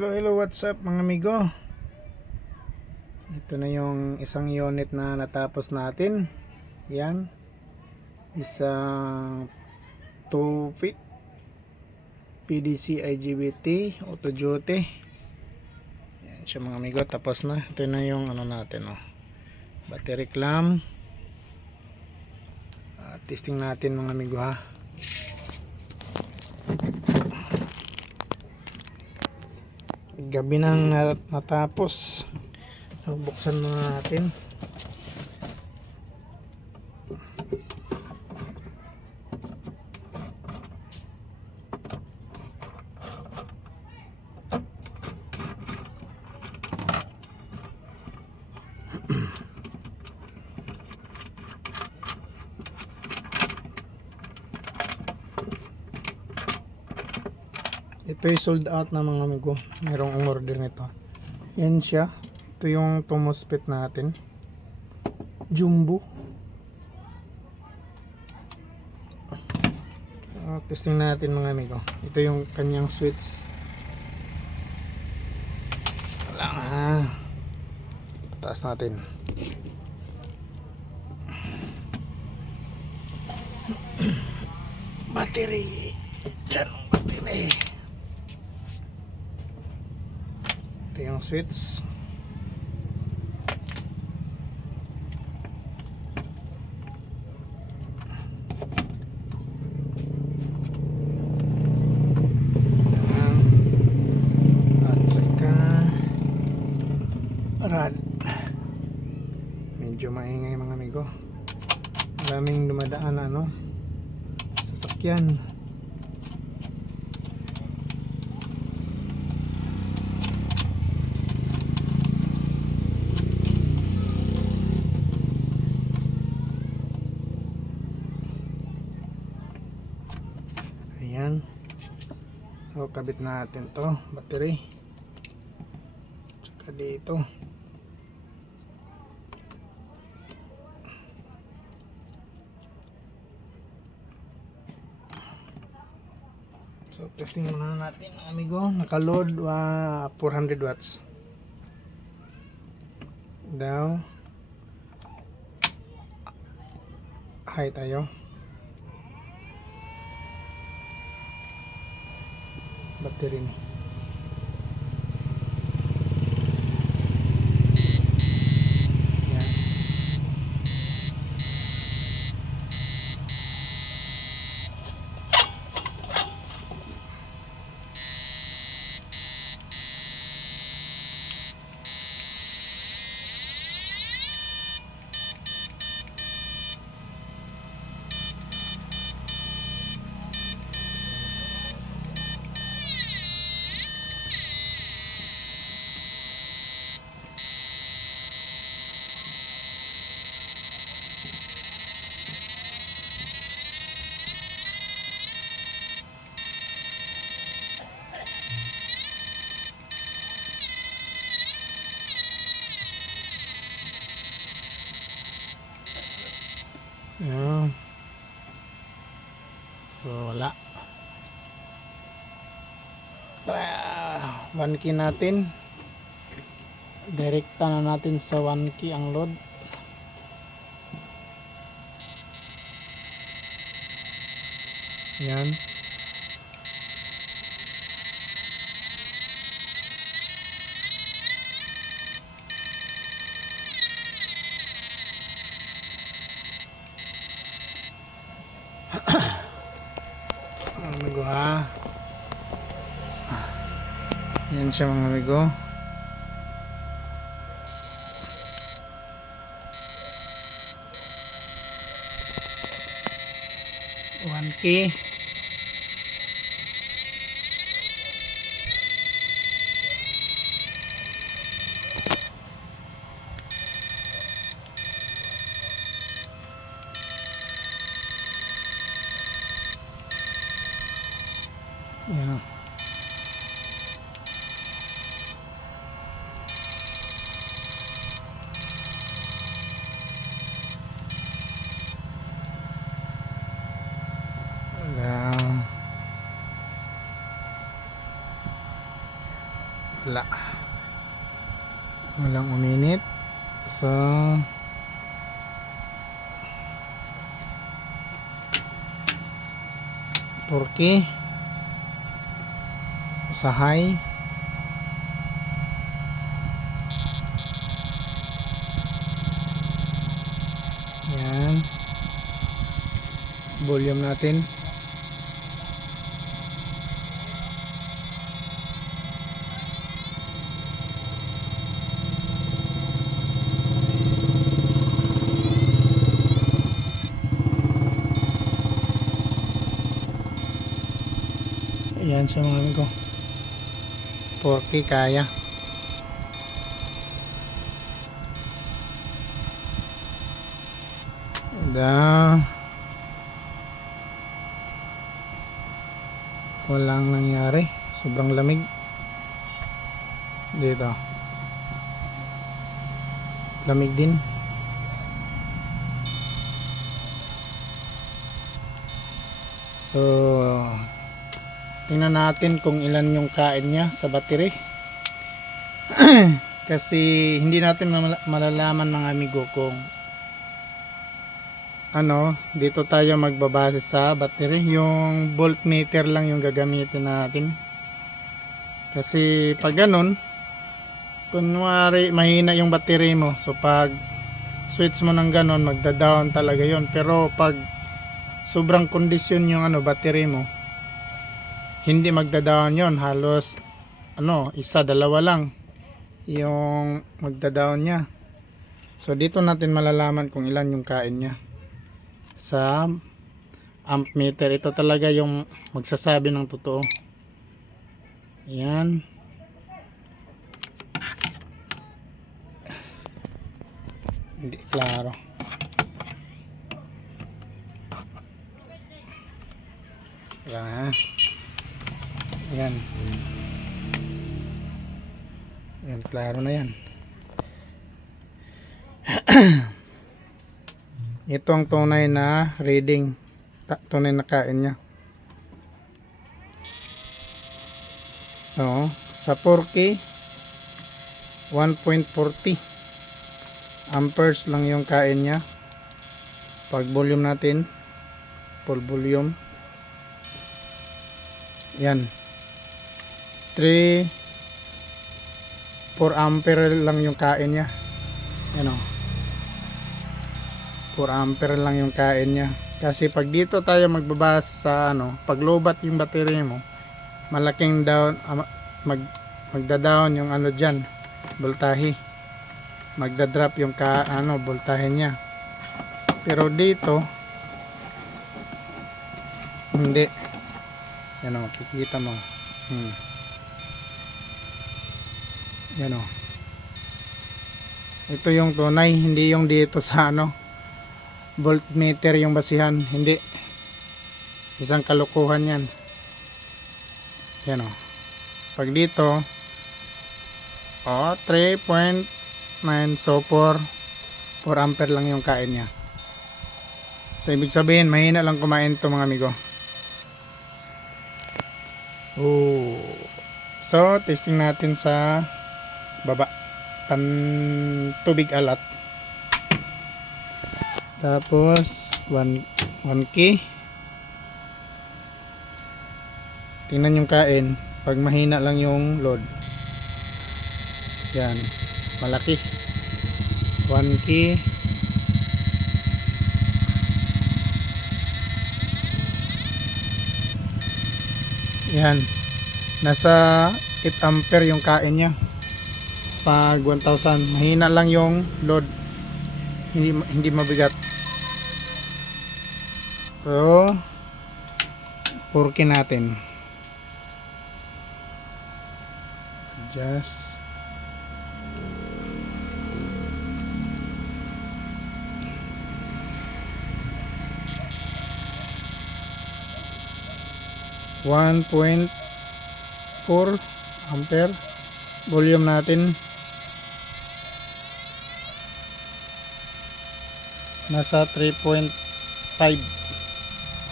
Hello, hello, what's up mga amigo? Ito na yung isang unit na natapos natin. Yan. Isang 2 feet PDC IGBT auto duty. Yan siya mga amigo, tapos na. Ito na yung ano natin, oh. Battery clamp. Ah, testing natin mga amigo ha. Gabi nang na- natapos. So, buksan muna natin ito yung sold out na mga amigo merong umorder nito. Yan siya. Ito yung tumospit natin. Jumbo. Ah, testing natin mga amigo. Ito yung kanyang switch wala nga. Taas natin. Battery. Dyan ang battery Ayan. at saka rad. Medyo maingay mga amigo. Maraming dumadaan ano sasakyan Ayan. So, kabit natin to battery. Tsaka dito. So, testing muna natin amigo. Naka-load ah, 400 watts. Down. High tayo. Battery ni. Yan. Yan. So, wala. Ah, 1 key natin. Direkta na natin sa 1 key ang load. Yan. Mga amigo ha. Yan siya mga amigo. One key. Yan. Wala. wala walang uminit. So Turkey sa high yan. Volume natin Ayan siya mga amigo. 4K kaya. Da. Walang nangyari. Sobrang lamig. Dito. Lamig din. So, Tingnan natin kung ilan yung kain niya sa battery. Kasi hindi natin malalaman mga amigo kung ano, dito tayo magbabase sa battery. Yung voltmeter lang yung gagamitin natin. Kasi pag ganun, kunwari mahina yung battery mo. So pag switch mo ng ganun, magda-down talaga yon Pero pag sobrang kondisyon yung ano, battery mo, hindi magda-down yon halos ano isa dalawa lang yung magda-down niya. So dito natin malalaman kung ilan yung kain niya. Sa amp meter ito talaga yung magsasabi ng totoo. Yan hindi klaro. Yan Ayan. Ayan, klaro na yan. Ito ang tunay na reading. Tunay na kain niya. Oo. Sa 4K, 1.40 amperes lang yung kain niya. Pag volume natin, full volume. Yan. 3 4 ampere lang yung kain niya. Ano 4 ampere lang yung kain niya. Kasi pag dito tayo magbabasa sa ano pag lobat yung battery mo malaking down mag magda-down yung ano diyan voltahe. Magda-drop yung ka ano voltahe niya. Pero dito hindi. Yan o makikita mo. Hmm. Yan o. Ito yung tunay, hindi yung dito sa ano voltmeter yung basihan, hindi. Isang kalukuhan yan. Yan o. Pag dito, o 3.9 so 4 4 ampere lang yung kain niya. So ibig sabihin, mahina lang kumain to mga amigo. Oh. So, testing natin sa baba. Pan tubig alat. Tapos 1 1k tingnan yung kain. Pag mahina lang yung load. Yan. Malaki. 1k yan. Nasa 8 ampere yung kain niya pag 1,000 mahina lang yung load. Hindi hindi mabigat. So 4K natin. Just one point four ampere volume natin nasa 3.5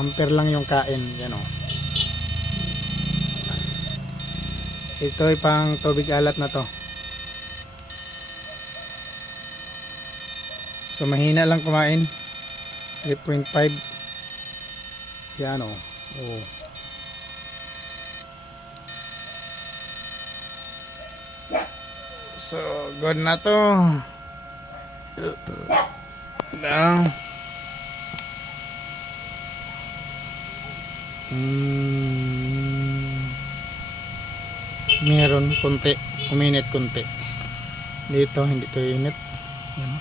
ampere lang yung kain yan o Ito ay pang tubig alat na to. So mahina lang kumain. 3.5. Yan o. Oh. So good na to. Now. Mm, meron konti. Uminit konti. Dito hindi to init. Yan.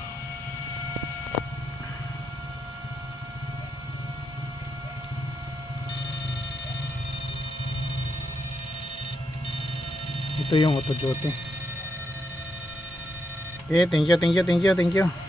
Ito yung auto jote. Okay, thank you, thank you, thank you, thank you.